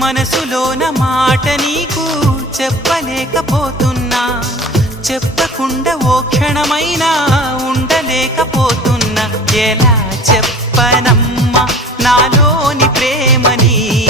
మనసులోన మాట నీకు చెప్పలేకపోతున్నా, చెప్పకుండా ఓ క్షణమైనా ఉండలేకపోతున్నా. ఎలా చెప్పనమ్మా నాలోని ప్రేమని